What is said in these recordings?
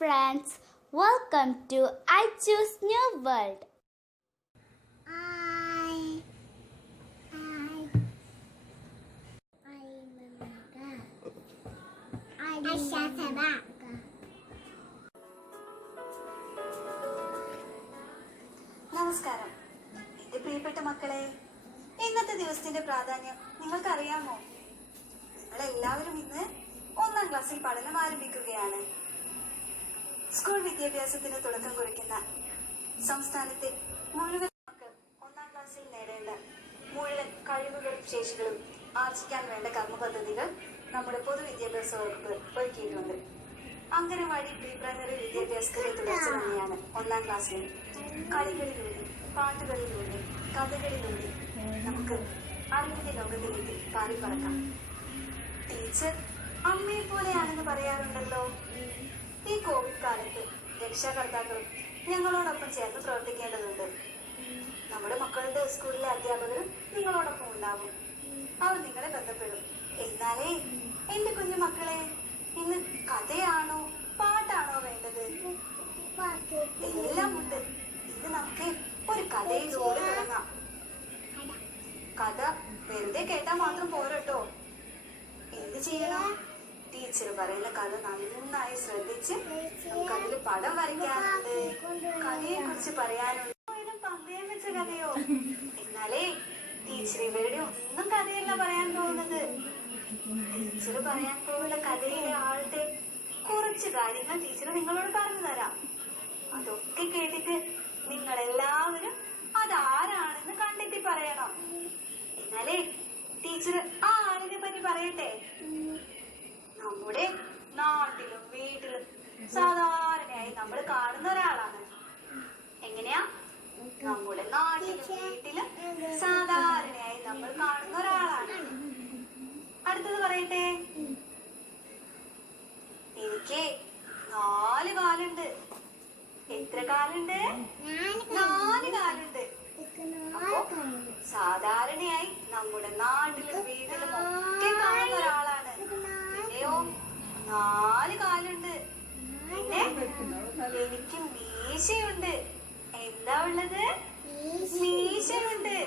friends, welcome to I Choose New World. നമസ്കാരം എന്റെ പ്രിയപ്പെട്ട മക്കളെ, ഇന്നത്തെ ദിവസത്തിന്റെ പ്രാധാന്യം നിങ്ങൾക്കറിയാമോ? നിങ്ങളെല്ലാവരും ഇന്ന് 1ാം ക്ലാസ്സിൽ പഠനം ആരംഭിക്കുകയാണ്. സ്കൂൾ വിദ്യാഭ്യാസത്തിന് തുടക്കം കുറിക്കുന്ന സംസ്ഥാനത്തെ മുഴുവൻ മക്കൾ 1ാം ക്ലാസ്സിൽ നേടേണ്ട മുഴുവൻ കഴിവുകളും ശേഷികളും ആർജിക്കാൻ വേണ്ട കർമ്മ പദ്ധതികൾ നമ്മുടെ പൊതുവിദ്യാഭ്യാസ വകുപ്പ് ഒരുക്കിയിട്ടുണ്ട്. അംഗനവാടി പ്രീ പ്രൈമറി വിദ്യാഭ്യാസത്തിന്റെ തുടർച്ച തന്നെയാണ് 1ാം ക്ലാസ്സിൽ. കളികളിലൂടെ, പാട്ടുകളിലൂടെ, കഥകളിലൂടെ നമുക്ക് അറിവിന്റെ ലോകത്തിലേക്ക് പാറിപ്പറക്കാം. ടീച്ചർ അമ്മയെ പോലെയാണെന്ന് പറയാറുണ്ടല്ലോ. ഈ കോവിഡ് കാലത്ത് രക്ഷാകർത്താക്കളും ഞങ്ങളോടൊപ്പം ചേർന്ന് പ്രവർത്തിക്കേണ്ടതുണ്ട്. നമ്മുടെ മക്കളുടെ സ്കൂളിലെ അധ്യാപകരും നിങ്ങളോടൊപ്പം ഉണ്ടാവും. അവർ നിങ്ങളെ ബന്ധപ്പെടും. എന്നാലേ എന്റെ കുഞ്ഞു മക്കളെ, ഇന്ന് കഥയാണോ പാട്ടാണോ വേണ്ടത്? എല്ലാം ഉണ്ട്. ഇന്ന് നമുക്ക് ഒരു കഥയിലൂടെ തുടങ്ങാം. കഥ വെറുതെ കേട്ടാൽ മാത്രം പോരട്ടോ. എന്ത് ചെയ്യണം? ടീച്ചർ പറയുന്ന കഥ നന്നായി ശ്രദ്ധിച്ച് നമുക്കതിൽ പടം വരയ്ക്കാനുണ്ട്, കഥയെ കുറിച്ച് പറയാനുണ്ട്. പന്തയം വെച്ച കഥയോ? എന്നാലേ ടീച്ചർ ഇവരുടെ ഒന്നും കഥയല്ല പറയാൻ പോകുന്നത്. ടീച്ചർ പറയാൻ പോകുന്ന കഥയിലെ ആളുടെ കുറച്ച് കാര്യങ്ങൾ ടീച്ചർ നിങ്ങളോട് പറഞ്ഞു തരാം. അതൊക്കെ കേട്ടിട്ട് നിങ്ങളെല്ലാവരും അതാരാണെന്ന് കണ്ടെത്തി പറയണം. എന്നാലേ ടീച്ചർ ആ ആളിനെ പറ്റി പറയട്ടെ. നമ്മുടെ നാട്ടിലും വീട്ടിലും സാധാരണയായി നമ്മൾ കാണുന്ന ഒരാളാണ്. എങ്ങനെയാ? നമ്മുടെ നാട്ടിലും വീട്ടിലും സാധാരണയായി നമ്മൾ കാണുന്ന ഒരാളാണ്. അടുത്തത് പറയട്ടെ. എനിക്ക് 4 കാലുണ്ട്. എത്ര കാലുണ്ട്? 4 കാലുണ്ട്. അപ്പോ സാധാരണയായി നമ്മുടെ നാട്ടിലും വീട്ടിലും ഒക്കെ കാണുന്ന ഒരാളാണ്. പിന്നെയോ 4 കാലുണ്ട്. പിന്നെ എനിക്ക് മീശയുണ്ട്. എന്താ ഉള്ളത്? മീശയുണ്ട്.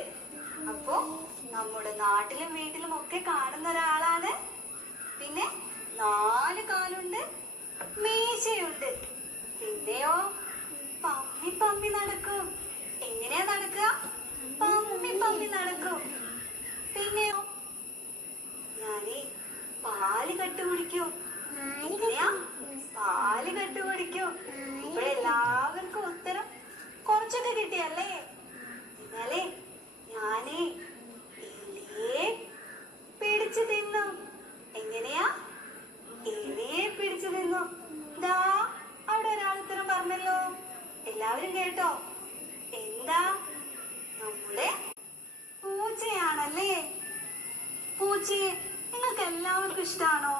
അപ്പോ നമ്മുടെ നാട്ടിലും വീട്ടിലും ഒക്കെ കാണുന്ന ഒരാളാണ്. പിന്നെ 4 കാലുണ്ട്, മീശയുണ്ട്. പിന്നെയോ പമ്മി പമ്മി നടക്കും. എങ്ങനെയാ നടക്കുക? പമ്മി പമ്മി നടക്കും. പിന്നെയോ ഞാനേ പാല് കട്ടുപിടിക്കും. എങ്ങനെയാ? പാല് കട്ടുപിടിക്കും. ഇപ്പോഴെല്ലാവർക്കും ഉത്തരം കുറച്ചൊക്കെ കിട്ടിയല്ലേ? എന്നാലേ ഞാനേ എലിയെ പിടിച്ചു തിന്നു. എങ്ങനെയാ? എലിയെ പിടിച്ചു തിന്നു. ദാ അവിടെ ഒരാൾ ഉത്തരം പറഞ്ഞല്ലോ. എല്ലാവരും കേട്ടോ? എന്താ? നമ്മുടെ പൂച്ചയാണല്ലേ. പൂച്ചയെ നിങ്ങൾക്ക് എല്ലാവർക്കും ഇഷ്ടാണോ?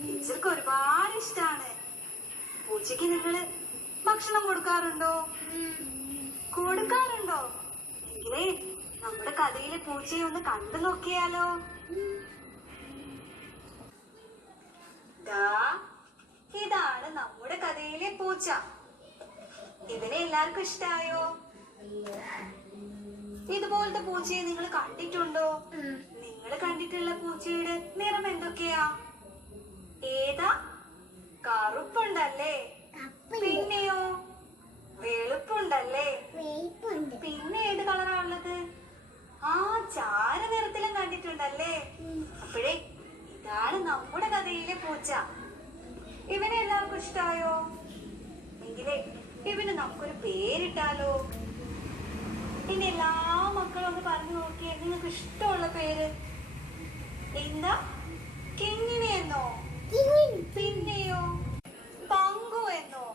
ടീച്ചർക്ക് ഒരുപാട് ഇഷ്ടാണ്. പൂച്ചയ്ക്ക് നിങ്ങള് ഭക്ഷണം കൊടുക്കാറുണ്ടോ? കൊടുക്കാറുണ്ടോ? എങ്കിലേ നമ്മുടെ കഥയിലെ പൂച്ചയെ ഒന്ന് കണ്ടു നോക്കിയാലോ? ഇതാണ് നമ്മുടെ കഥയിലെ പൂച്ച. ഇതിനെ എല്ലാവർക്കും ഇഷ്ടായോ? ഇതുപോലത്തെ പൂച്ചയെ നിങ്ങൾ കണ്ടിട്ടുണ്ടോ? നിങ്ങൾ കണ്ടിട്ടുള്ള പൂച്ചയുടെ നിറം എന്തൊക്കെയാ? ഏതാ? കറുപ്പുണ്ടല്ലേ? പിന്നെയോ വെളുപ്പുണ്ടല്ലേ? പിന്നെ ഏത് കളറാ ഉള്ളത്? ആ, ചാര നിറത്തിലും കണ്ടിട്ടുണ്ടല്ലേ? അപ്പോഴേ ഇതാണ് നമ്മുടെ കഥയിലെ പൂച്ച. ഇവനെ എല്ലാവർക്കും ഇഷ്ടായോ? എങ്കിലേ ഇവന് നമുക്കൊരു പേരിട്ടാലോ? ഇനി എല്ലാ മക്കളും ഒന്ന് പറഞ്ഞു നോക്കിയേ, നിങ്ങൾക്ക് ഇഷ്ടമുള്ള പേര് എന്താ? കിങ്ങിണി എന്നോ? പിന്നെയോ പങ്കു എന്നോ?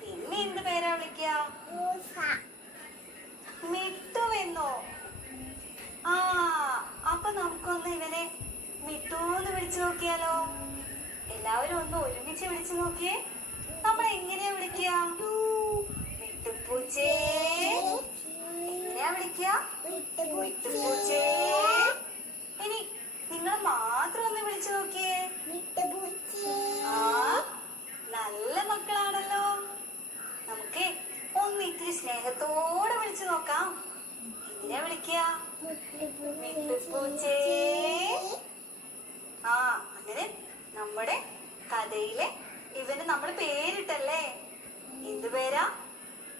പിന്നെ എന്ത് പേരാ വിളിക്ക? മിട്ടു എന്നോ? ആ, അപ്പൊ നമുക്കൊന്ന് ഇവനെ മിട്ടൂന്ന് വിളിച്ചു നോക്കിയാലോ? എല്ലാവരും ഒന്ന് ഒരുമിച്ച് വിളിച്ചു നോക്കിയേ. നമ്മൾ എങ്ങനെയാ വിളിക്കുക? മിട്ടുപൂച്ചേ. എങ്ങനെയാ വിളിക്കുക? മിട്ടുപൂച്ചേ. ഇനി നിങ്ങൾ മാത്രം ഒന്ന് വിളിച്ചു നോക്കിയേ. ആ, നല്ല മക്കളാണ്. വിളിക്കുക? മിട്ടുപൂച്ചേ. ആ അങ്ങനെ നമ്മുടെ കഥയിലെ ഇവന് നമ്മൾ പേരിട്ടല്ലേ? എന്ത് പേരാ?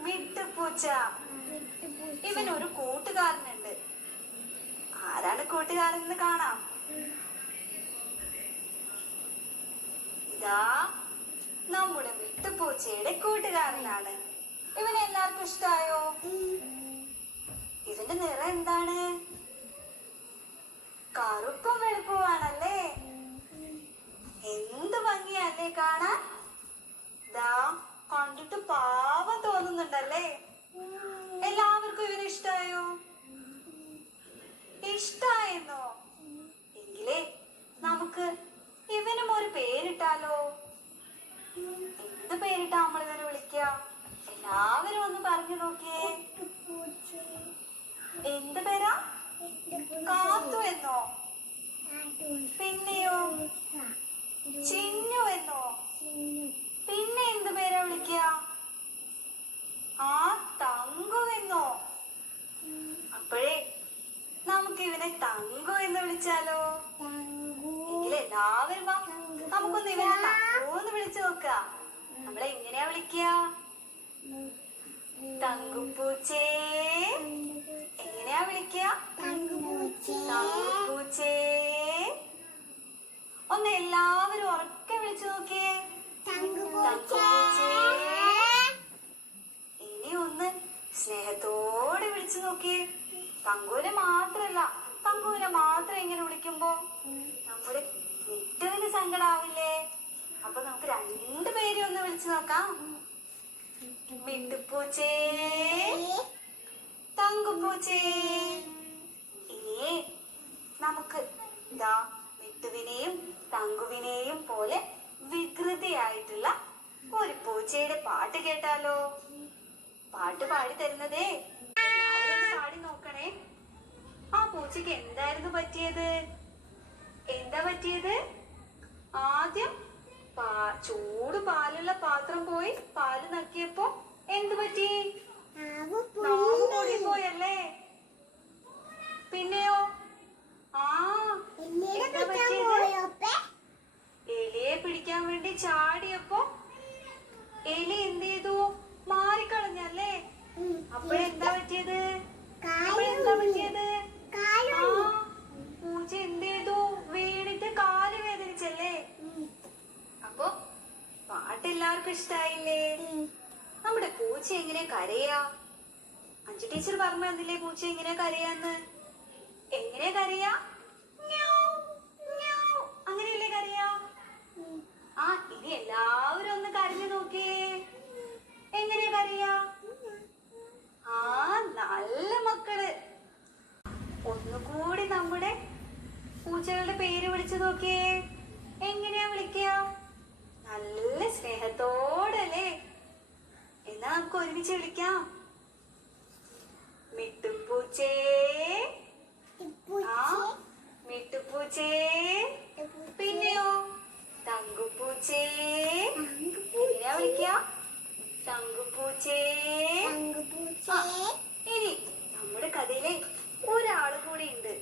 മിട്ടുപൂച്ച. ഇവനൊരു കൂട്ടുകാരനുണ്ട്. ആരാണ് കൂട്ടുകാരൻ എന്ന് കാണാം. ഇതാ നമ്മുടെ മിട്ടുപൂച്ചയുടെ കൂട്ടുകാരനാണ്. ഇവനെ എല്ലാവർക്കും ഇഷ്ടായോ? ഇവന്റെ നിറം എന്താണ്? കറുപ്പും വെളുപ്പുമാണല്ലേ? എന്ത് ഭംഗിയല്ലേ കാണാൻ. ദാ കണ്ടിട്ട് പാവം തോന്നുന്നുണ്ടല്ലേ? എല്ലാവർക്കും ഇവന് ഇഷ്ടായോ? ഇഷ്ടായെന്നോ? എങ്കിലേ നമുക്ക് ഇവനും ഒരു പേരിട്ടാലോ? എന്ത് പേരിട്ടാ നമ്മൾ ഇവനെ വിളിക്കുക? എല്ലാവരും ഒന്ന് പറഞ്ഞു നോക്കിയേ. എന്ത് പേരാ? കാത്തു എന്നോ? പിന്നെയോ? ചിന്നു എന്നോ? പിന്നെ എന്ത് പേരാ വിളിക്കുക? ആ തങ്കു എന്നോ? അപ്പോഴേ നമുക്ക് ഇവനെ തങ്കു എന്ന് വിളിച്ചാലോ? എങ്കിൽ എല്ലാവരും വാ, നമുക്കൊന്ന് ഇവനെ തങ്കു എന്ന് വിളിച്ചു നോക്ക. നമ്മളെ എങ്ങനെയാ വിളിക്കുക? തങ്കുപൂച്ചേ. എങ്ങനെയാ വിളിക്കുക? തങ്കുപൂച്ചേ. ഒന്ന് എല്ലാവരും ഉറക്കെ വിളിച്ചു നോക്കിയേ. തങ്കുപൂച്ചേ. ഇനി ഒന്ന് സ്നേഹത്തോടെ വിളിച്ചു നോക്കിയേ. തങ്കുവിനെ മാത്രല്ല, തങ്കുവിനെ മാത്രം ഇങ്ങനെ വിളിക്കുമ്പോ നമ്മുടെ മിട്ടുവിന് സങ്കടാവില്ലേ? അപ്പൊ നമുക്ക് രണ്ടുപേരും ഒന്ന് വിളിച്ചു നോക്കാം. മിട്ടുപൂച്ചേ, തങ്കുപൂച്ചേ. ഇനിയേ നമുക്ക് ഇതാ മിട്ടുവിനെയും തങ്കുവിനെയും പോലെ വികൃതിയായിട്ടുള്ള ഒരു പൂച്ചയുടെ പാട്ട് കേട്ടാലോ? പാട്ട് പാടി തരുന്നതേ എല്ലാവരും ഒന്ന് പാടി നോക്കണേ. ആ പൂച്ചയ്ക്ക് എന്തായിരുന്നു പറ്റിയത്? എന്താ പറ്റിയത്? ആദ്യം ചൂട് പാലുള്ള പാത്രം പോയി പാല് നക്കിയപ്പോ എന്തു പറ്റി? നാവ് പൊടിപ്പോയല്ലേ? പിന്നെയോ? ആ എന്താ പറ്റിയത്? എലിയെ പിടിക്കാൻ വേണ്ടി ചാടിയപ്പോ എലി എന്ത് ചെയ്തു? മാറിക്കളഞ്ഞല്ലേ? അപ്പോഴെന്താ പറ്റിയത്? അപ്പോഴെന്താ പറ്റിയത്? ആ പൂച്ച എന്ത് ചെയ്തു? വീണിട്ട് കാല് വേദനിച്ചല്ലേ? അപ്പൊ പാട്ട് എല്ലാവർക്കും ഇഷ്ടായില്ലേ? നമ്മുടെ പൂച്ച എങ്ങനെ കരയാ? അഞ്ചു ടീച്ചർ പറഞ്ഞു തന്നില്ലേ പൂച്ച എങ്ങനെ കരയാന്ന്? എങ്ങനെ കരയാ? അങ്ങനെയല്ലേ കരയാ? ആ ഇനി എല്ലാവരും ഒന്ന് കരഞ്ഞു നോക്കിയേ. എങ്ങനെ കരയാ? ആ നല്ല മക്കള്. ഒന്നുകൂടി നമ്മുടെ പൂച്ചകളുടെ പേര് വിളിച്ചു നോക്കിയേ. എങ്ങനെയാ വിളിക്കുക? നല്ല സ്നേഹത്തോടല്ലേ? എന്നാ നമുക്ക് ഒരുമിച്ച് വിളിക്കാം. മിട്ടുപൂച്ചേ. ആ മിട്ടുപൂച്ചേ. പിന്നെയോ? തങ്കുപൂച്ചേ. എങ്ങനെയാ വിളിക്കുക? തങ്കുപൂച്ചേ. ഇനി നമ്മുടെ കഥയിലെ ഒരാള് കൂടി ഉണ്ട്.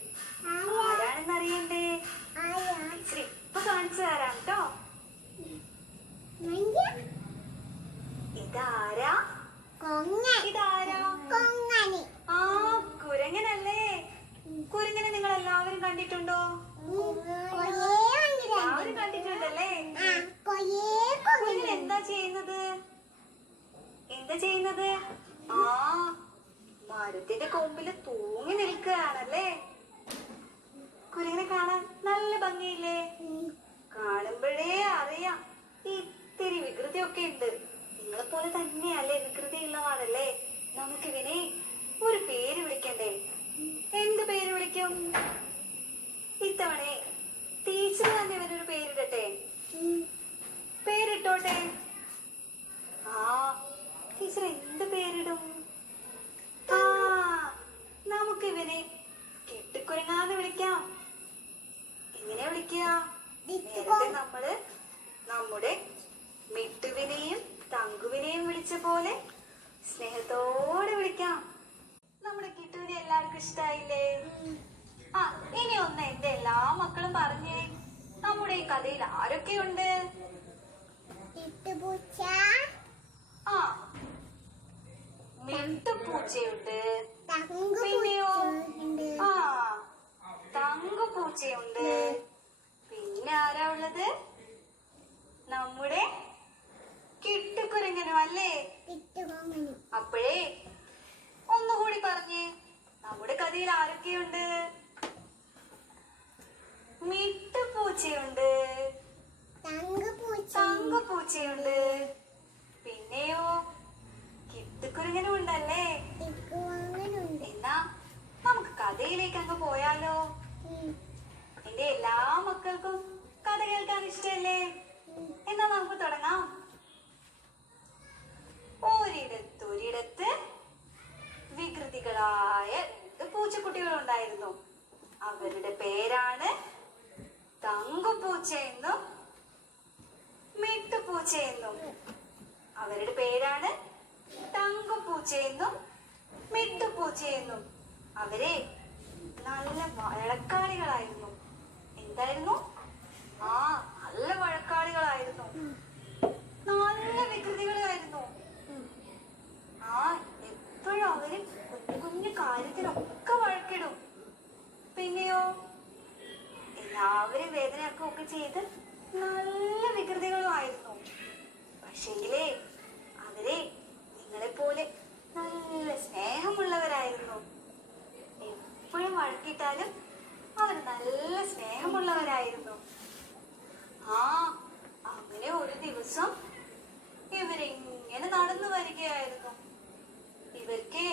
ആരാണെന്ന് അറിയണ്ടേ? ടീച്ചർ ഇപ്പൊ കാണിച്ചു തരാം കേട്ടോ. ഇതാരാ? ഇതാരാ? ആ കുരങ്ങനല്ലേ? കുരങ്ങനെ നിങ്ങൾ എല്ലാവരും കണ്ടിട്ടുണ്ടോ? എല്ലാവരും കണ്ടിട്ടുണ്ടല്ലേ? കുരങ്ങൻ എന്താ ചെയ്യുന്നത്? എന്താ ചെയ്യുന്നത്? ആ മരത്തിന്റെ കൊമ്പില് തൂങ്ങി നിൽക്കുകയാണല്ലേ? കുരങ്ങനെ കാണാൻ നല്ല ഭംഗിയില്ലേ? കാണുമ്പോഴേ അറിയാം ഇത്തിരി വികൃതിയൊക്കെ ഉണ്ട്. നിങ്ങളെ പോലെ തന്നെയല്ലേ വികൃതി ഉള്ളതാണല്ലേ? നമുക്കിവനെ ഒരു പേര് വിളിക്കണ്ടേ? എന്ത് പേര് വിളിക്കും? ഇത്തവണ ടീച്ചർ തന്നെ ഇവനൊരു പേരിടട്ടെ. പേരിട്ടോട്ടെ. ആ ടീച്ചർ എന്ത് പേരിടും? ആ നമുക്കിവനെ കെട്ടിക്കുരങ്ങാന്ന് വിളിക്കാം. എങ്ങനെ വിളിക്കുക? നേരത്തെ ആരൊക്കെയുണ്ട്? ആ, മിട്ടുപൂച്ചയുണ്ട്. പിന്നെയോ? ആ, തങ്കപ്പൂച്ചയുണ്ട്. പിന്നെ ആരാ ഉള്ളത്? നമ്മുടെ കിട്ടുകുരങ്ങനും അല്ലേ? അപ്പോഴേ ഒന്നുകൂടി പറഞ്ഞേ, നമ്മുടെ കഥയിൽ ആരൊക്കെയുണ്ട്? മിട്ടുപൂച്ചയുണ്ട്, തങ്കപ്പൂച്ചയുണ്ട്, പിന്നെയോ കിട്ടുകുരങ്ങനും ഉണ്ടല്ലേ? എന്നാ നമുക്ക് കഥയിലേക്ക് അങ്ങ് പോയാലോ? എന്റെ എല്ലാ മക്കൾക്കും കഥ കേൾക്കാൻ ഇഷ്ടല്ലേ? എന്നാ നമുക്ക് തുടങ്ങാം. ഒരിടത്ത് വികൃതികളായ 2 പൂച്ചക്കുട്ടികൾ ഉണ്ടായിരുന്നു. അവരുടെ പേരാണ് തങ്കപ്പൂച്ച എന്നും മിട്ടുപൂച്ച എന്നും. അവരുടെ പേരാണ് തങ്കപ്പൂച്ച എന്നും മിട്ടുപൂച്ച എന്നും. അവരെ നല്ല വഴക്കാളികളായിരുന്നു. എന്തായിരുന്നു? ആ, നല്ല വഴക്കാളികളായിരുന്നു. നല്ല വികൃതികളായിരുന്നു. ആ, എപ്പോഴും അവര് കുഞ്ഞു കുഞ്ഞു കാര്യത്തിനൊക്കെ വഴക്കിടും. പിന്നെയോ എല്ലാവരും വേദനയൊക്കെ ചെയ്ത് നല്ല വികൃതികളുമായിരുന്നു. പക്ഷെങ്കിലേ അവരെ നിങ്ങളെപ്പോലെ നല്ല സ്നേഹമുള്ളവരായിരുന്നു. എപ്പോഴും വഴക്കിട്ടാലും അവർ നല്ല സ്നേഹമുള്ളവരായിരുന്നു. ആ, അങ്ങനെ ഒരു ദിവസം ഇവരിങ്ങനെ നടന്നു വരികയായിരുന്നു. ഇവർക്ക്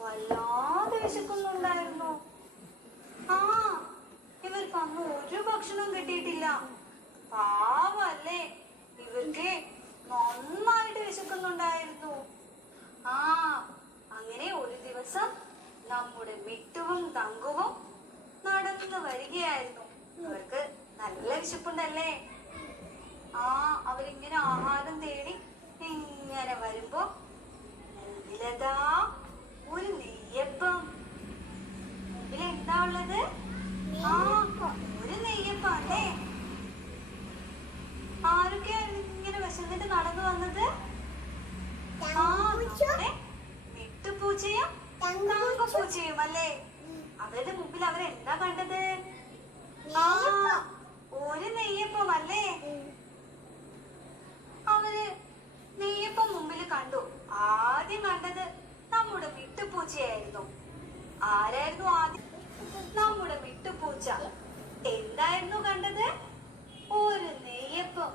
വല്ലാതെ വിശക്കുന്നുണ്ടായിരുന്നു. ആ, ഇവർക്ക് അന്ന് ഒരു ഭക്ഷണം കിട്ടിയിട്ടില്ല. പാവല്ലേ, ഇവർക്ക് നന്നായിട്ട് വിശക്കുന്നുണ്ടായിരുന്നു. ആ, അങ്ങനെ ഒരു ദിവസം നമ്മുടെ മിട്ടുവും തങ്കുവും നടന്നു വരികയായിരുന്നു. അവർക്ക് നല്ല വിശപ്പുണ്ടല്ലേ? ആ, അവരിങ്ങനെ ആഹാരം തേടി ഇങ്ങനെ വരുമ്പോ മുമ്പിലെന്താ ഒരു നെയ്യപ്പം. മുമ്പിൽ എന്താ ഉള്ളത്? ആ, ഒരു നെയ്യപ്പം അല്ലേ? ആരൊക്കെയാണ് ഇങ്ങനെ വിശന്നിട്ട് നടന്നു വന്നത്? ആ, നമ്മുടെ മിട്ടുപൂച്ചയും തങ്കപ്പൂച്ചയും അല്ലേ? അവരുടെ മുമ്പിൽ അവരെന്താ കണ്ടത്? ആ, ഒരു നെയ്യപ്പം അല്ലേ? അവര് നെയ്യപ്പം മുമ്പിൽ കണ്ടു. ആദ്യം കണ്ടത് നമ്മുടെ മിട്ടുപൂച്ചയായിരുന്നു. ആരായിരുന്നു ആദ്യം? നമ്മുടെ മിട്ടുപൂച്ച. എന്തായിരുന്നു കണ്ടത്? ഒരു നെയ്യപ്പം.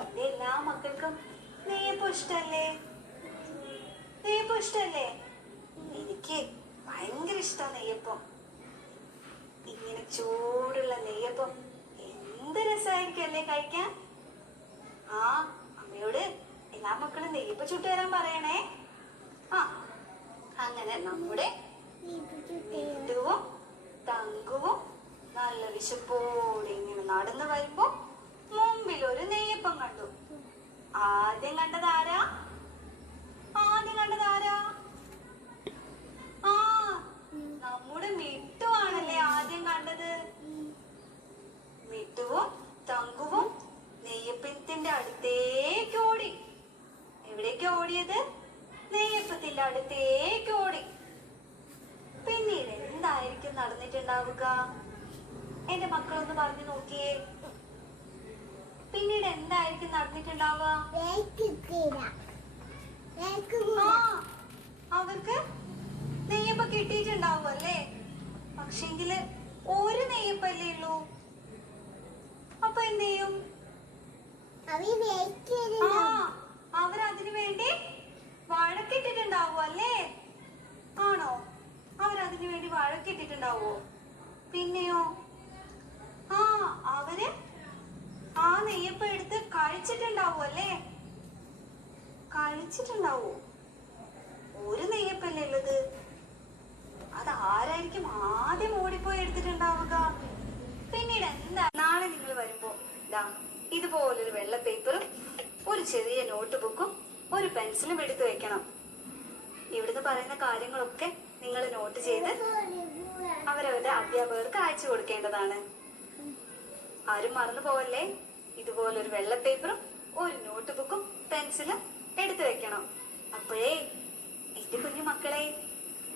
എന്റെ എല്ലാ മക്കൾക്കും നെയ്യപ്പം ഇഷ്ടല്ലേ? നെയ്യപ്പം ഇഷ്ടല്ലേ? എനിക്ക് ഭയങ്കര ഇഷ്ടമാണ് നെയ്യപ്പം. ഇങ്ങനെ ചൂടുള്ള നെയ്യപ്പം എന്ത് രസമായിരിക്കും അല്ലേ കഴിക്കാൻ? ആ, അമ്മയോട് എല്ലാ മക്കളും നെയ്യപ്പം ചുട്ടു തരാൻ പറയണേ. ആ, അങ്ങനെ നമ്മുടെ മിട്ടുവും തങ്കുവും നല്ല വിശപ്പോടെ ഇങ്ങനെ നടന്നു വരുമ്പോ മുമ്പിൽ ഒരു നെയ്യപ്പം കണ്ടു. ആദ്യം കണ്ടത് ആരാ? ആ, നമ്മുടെ മിട്ടുവാണല്ലേ ആദ്യം കണ്ടത്. മിട്ടുവും തങ്കുവും നെയ്യപ്പത്തിന്റെ അടുത്തേക്ക് ഓടി. എവിടേക്ക് ഓടിയത്? നെയ്യപ്പത്തിന്റെ അടുത്തേക്ക് ഓടി. പിന്നീട് എന്തായിരിക്കും നടന്നിട്ടുണ്ടാവുക? എന്റെ മക്കളൊന്ന് പറഞ്ഞു നോക്കിയേ. പിന്നീട് എന്തായിരിക്കും നടന്നിട്ടുണ്ടാവുക? ആ, അവർക്ക് നെയ്യപ്പം കിട്ടിയിട്ടുണ്ടാവും അല്ലേ? പക്ഷെങ്കില് ഒരു നെയ്യപ്പല്ലേ ഉള്ളൂ. അപ്പൊ എന്ത് ചെയ്യും? ആ, അവരതിനു വേണ്ടി വഴക്കിട്ടിട്ടുണ്ടാവോ അല്ലേ? ആണോ? അവരതിനു വേണ്ടി വഴക്കിട്ടിട്ടുണ്ടാവോ? പിന്നെയോ? ആ, അവര് ആ നെയ്യപ്പം എടുത്ത് കഴിച്ചിട്ടുണ്ടാവോ അല്ലേ? കഴിച്ചിട്ടുണ്ടാവോ? ഒരു നെയ്യപ്പല്ലേ ഉള്ളത്. അതാരായിരിക്കും ആദ്യം ഓടിപ്പോയി എടുത്തിട്ടുണ്ടാവുക? പിന്നീട് എന്താ? നാളെ നിങ്ങൾ വരുമ്പോ ഇതുപോലൊരു വെള്ള പേപ്പറും ഒരു ചെറിയ നോട്ട് ബുക്കും ഒരു പെൻസിലും എടുത്തു വെക്കണം. ഇവിടുന്ന് പറയുന്ന കാര്യങ്ങളൊക്കെ നിങ്ങൾ നോട്ട് ചെയ്ത് അവരവരുടെ അധ്യാപകർക്ക് അയച്ചു കൊടുക്കേണ്ടതാണ്. ആരും മറന്നു പോവല്ലേ, ഇതുപോലൊരു വെള്ള പേപ്പറും ഒരു നോട്ട് ബുക്കും പെൻസിലും എടുത്തു വെക്കണം. അപ്പോഴേ എന്റെ കുഞ്ഞു മക്കളെ,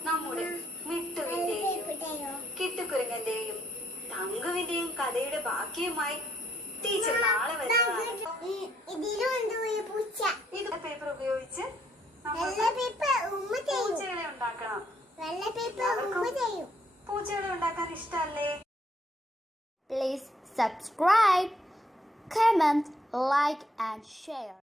നമ്മുടെ മിട്ടുവിന്റെയും കിട്ടുകുരങ്ങന്റെയും തങ്കുവിന്റെയും കഥയുടെ ബാക്കിയുമായി ടീച്ചർ നാളെ വരുന്നതാണ്. ഇത് പേപ്പർ ഉപയോഗിച്ച് പൂച്ചകളെ ഉണ്ടാക്കണം. പൂച്ചകളെ ഉണ്ടാക്കാൻ ഇഷ്ടല്ലേ? Please subscribe, comment, like and share.